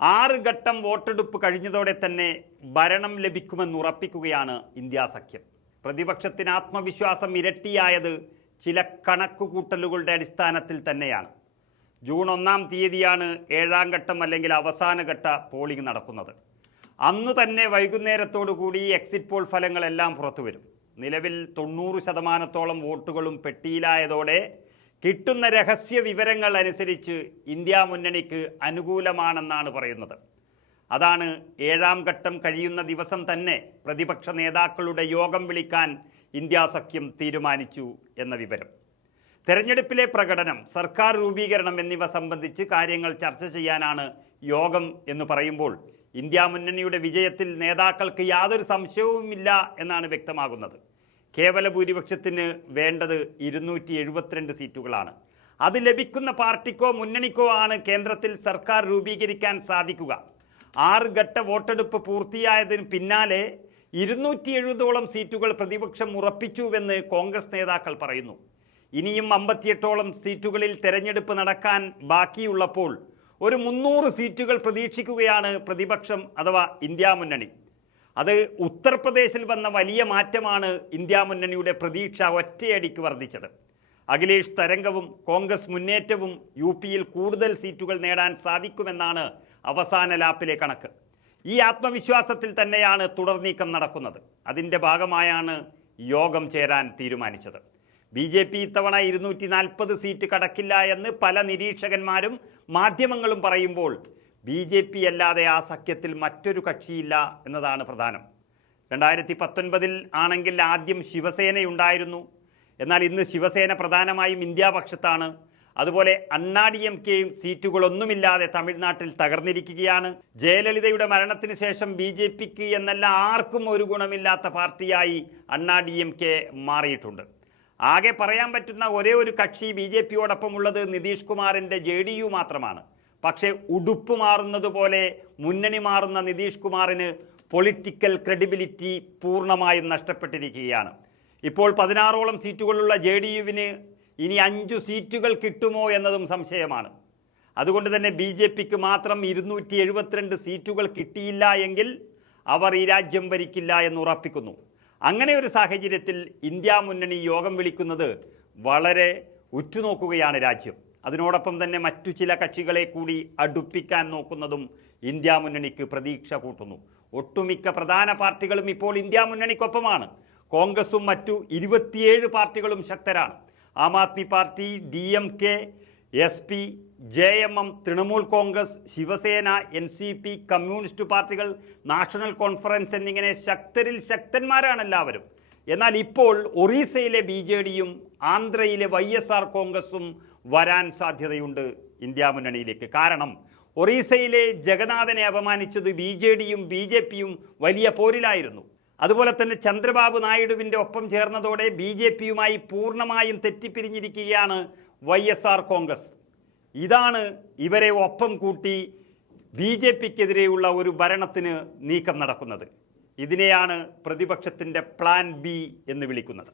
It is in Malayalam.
ആറ് ഘട്ടം വോട്ടെടുപ്പ് കഴിഞ്ഞതോടെ തന്നെ ഭരണം ലഭിക്കുമെന്ന് ഉറപ്പിക്കുകയാണ് ഇന്ത്യ സഖ്യം. പ്രതിപക്ഷത്തിന് ആത്മവിശ്വാസം ഇരട്ടിയായത് ചില കണക്കുകൂട്ടലുകളുടെ അടിസ്ഥാനത്തിൽ തന്നെയാണ്. ജൂൺ ഒന്നാം തീയതിയാണ് ഏഴാം ഘട്ടം അല്ലെങ്കിൽ അവസാന ഘട്ട പോളിംഗ് നടക്കുന്നത്. അന്ന് തന്നെ വൈകുന്നേരത്തോടു കൂടി എക്സിറ്റ് പോൾ ഫലങ്ങളെല്ലാം പുറത്തുവരും. നിലവിൽ തൊണ്ണൂറ് ശതമാനത്തോളം വോട്ടുകളും പെട്ടിയിലായതോടെ കിട്ടുന്ന രഹസ്യ വിവരങ്ങൾ അനുസരിച്ച് ഇന്ത്യ മുന്നണിക്ക് അനുകൂലമാണെന്നാണ് പറയുന്നത്. അതാണ് ഏഴാം ഘട്ടം കഴിയുന്ന ദിവസം തന്നെ പ്രതിപക്ഷ നേതാക്കളുടെ യോഗം വിളിക്കാൻ ഇന്ത്യ സഖ്യം തീരുമാനിച്ചു എന്ന വിവരം. തെരഞ്ഞെടുപ്പിലെ പ്രകടനം സർക്കാർ രൂപീകരണം എന്നിവ സംബന്ധിച്ച് കാര്യങ്ങൾ ചർച്ച ചെയ്യാനാണ് യോഗം എന്ന് പറയുമ്പോൾ ഇന്ത്യ മുന്നണിയുടെ വിജയത്തിൽ നേതാക്കൾക്ക് യാതൊരു സംശയവുമില്ല എന്നാണ് വ്യക്തമാകുന്നത്. കേവല ഭൂരിപക്ഷത്തിന് വേണ്ടത് ഇരുന്നൂറ്റി എഴുപത്തിരണ്ട് സീറ്റുകളാണ്. അത് ലഭിക്കുന്ന പാർട്ടിക്കോ മുന്നണിക്കോ ആണ് കേന്ദ്രത്തിൽ സർക്കാർ രൂപീകരിക്കാൻ സാധിക്കുക. ആറ് ഘട്ട വോട്ടെടുപ്പ് പൂർത്തിയായതിന് പിന്നാലെ ഇരുന്നൂറ്റി എഴുപതോളം സീറ്റുകൾ പ്രതിപക്ഷം ഉറപ്പിച്ചുവെന്ന് കോൺഗ്രസ് നേതാക്കൾ പറയുന്നു. ഇനിയും അമ്പത്തിയെട്ടോളം സീറ്റുകളിൽ തെരഞ്ഞെടുപ്പ് നടക്കാൻ ബാക്കിയുള്ളപ്പോൾ ഒരു മുന്നൂറ് സീറ്റുകൾ പ്രതീക്ഷിക്കുകയാണ് പ്രതിപക്ഷം അഥവാ ഇന്ത്യ മുന്നണി. അത് ഉത്തർപ്രദേശിൽ വന്ന വലിയ മാറ്റമാണ് ഇന്ത്യ മുന്നണിയുടെ പ്രതീക്ഷ ഒറ്റയടിക്ക് വർദ്ധിച്ചത്. അഖിലേഷ് തരംഗവും കോൺഗ്രസ് മുന്നേറ്റവും യു പിയിൽ കൂടുതൽ സീറ്റുകൾ നേടാൻ സാധിക്കുമെന്നാണ് അവസാന ലാപ്പിലെ കണക്ക്. ഈ ആത്മവിശ്വാസത്തിൽ തന്നെയാണ് തുടർനീക്കം നടക്കുന്നത്. അതിന്റെ ഭാഗമായാണ് യോഗം ചേരാൻ തീരുമാനിച്ചത്. ബി ജെ പി ഇത്തവണ ഇരുന്നൂറ്റി നാൽപ്പത് സീറ്റ് കടക്കില്ല എന്ന് പല നിരീക്ഷകന്മാരും മാധ്യമങ്ങളും പറയുമ്പോൾ ബി ജെ പി അല്ലാതെ ആ സഖ്യത്തിൽ മറ്റൊരു കക്ഷിയില്ല എന്നതാണ് പ്രധാനം. രണ്ടായിരത്തി പത്തൊൻപതിൽ ആണെങ്കിൽ ആദ്യം ശിവസേനയുണ്ടായിരുന്നു. എന്നാൽ ഇന്ന് ശിവസേന പ്രധാനമായും ഇന്ത്യാപക്ഷത്താണ് അതുപോലെ അണ്ണാ ഡി എം കെയും സീറ്റുകളൊന്നുമില്ലാതെ തമിഴ്നാട്ടിൽ തകർന്നിരിക്കുകയാണ്. ജയലളിതയുടെ മരണത്തിന് ശേഷം ബി ജെ പിക്ക് എന്നല്ല ആർക്കും ഒരു ഗുണമില്ലാത്ത പാർട്ടിയായി അണ്ണാ ഡി എം കെ മാറിയിട്ടുണ്ട്. ആകെ പറയാൻ പറ്റുന്ന ഒരേ ഒരു കക്ഷി ബി ജെ പിയോടൊപ്പം ഉള്ളത് നിതീഷ് കുമാറിന്റെ ജെ ഡി യു മാത്രമാണ്. പക്ഷേ ഉടുപ്പ് മാറുന്നത് പോലെ മുന്നണി മാറുന്ന നിതീഷ് കുമാറിന് പൊളിറ്റിക്കൽ ക്രെഡിബിലിറ്റി പൂർണമായും നഷ്ടപ്പെട്ടിരിക്കുകയാണ്. ഇപ്പോൾ പതിനാറോളം സീറ്റുകളുള്ള ജെ ഡി യുവിന് ഇനി അഞ്ചു സീറ്റുകൾ കിട്ടുമോ എന്നതും സംശയമാണ്. അതുകൊണ്ട് തന്നെ ബി ജെ പിക്ക് മാത്രം ഇരുന്നൂറ്റി എഴുപത്തിരണ്ട് സീറ്റുകൾ കിട്ടിയില്ല എങ്കിൽ അവർ ഈ രാജ്യം ഭരിക്കില്ല എന്ന് ഉറപ്പിക്കുന്നു. അങ്ങനെ ഒരു സാഹചര്യത്തിൽ ഇന്ത്യ മുന്നണി യോഗം വിളിക്കുന്നത് വളരെ ഉറ്റുനോക്കുകയാണ് രാജ്യം. അതിനോടൊപ്പം തന്നെ മറ്റു ചില കക്ഷികളെ കൂടി അടുപ്പിക്കാൻ നോക്കുന്നതും ഇന്ത്യ മുന്നണിക്ക് പ്രതീക്ഷ കൂട്ടുന്നു. ഒട്ടുമിക്ക പ്രധാന പാർട്ടികളും ഇപ്പോൾ ഇന്ത്യ മുന്നണിക്കൊപ്പമാണ്. കോൺഗ്രസും മറ്റു ഇരുപത്തിയേഴ് പാർട്ടികളും ശക്തരാണ്. Aam Aadmi party D M K S P J M M Trinamool Congress Shiv Sena N C P communist പാർട്ടികൾ നാഷണൽ കോൺഫറൻസ് എന്നിങ്ങനെ ശക്തരിൽ ശക്തന്മാരാണ് എല്ലാവരും. എന്നാൽ ഇപ്പോൾ ഒറീസയിലെ ബി ജെ ഡിയും ആന്ധ്രയിലെ വൈ എസ് ആർ കോൺഗ്രസും വരാൻ സാധ്യതയുണ്ട് ഇന്ത്യ മുന്നണിയിലേക്ക്. കാരണം ഒറീസയിലെ ജഗന്നാഥനെ അപമാനിച്ചത് ബി ജെ ഡിയും ബി ജെ പിയും വലിയ പോരിലായിരുന്നു. അതുപോലെ തന്നെ ചന്ദ്രബാബു നായിഡുവിന്റെ ഒപ്പം ചേർന്നതോടെ ബി ജെ പിയുമായി പൂർണമായും തെറ്റിപ്പിരിഞ്ഞിരിക്കുകയാണ് വൈ എസ് ആർ കോൺഗ്രസ്. ഇതാണ് ഇവരെ ഒപ്പം കൂട്ടി ബി ജെ പിക്കെതിരെയുള്ള ഒരു ഭരണത്തിന് നീക്കം നടക്കുന്നത്. ഇതിനെയാണ് പ്രതിപക്ഷത്തിന്റെ പ്ലാൻ ബി എന്ന് വിളിക്കുന്നത്.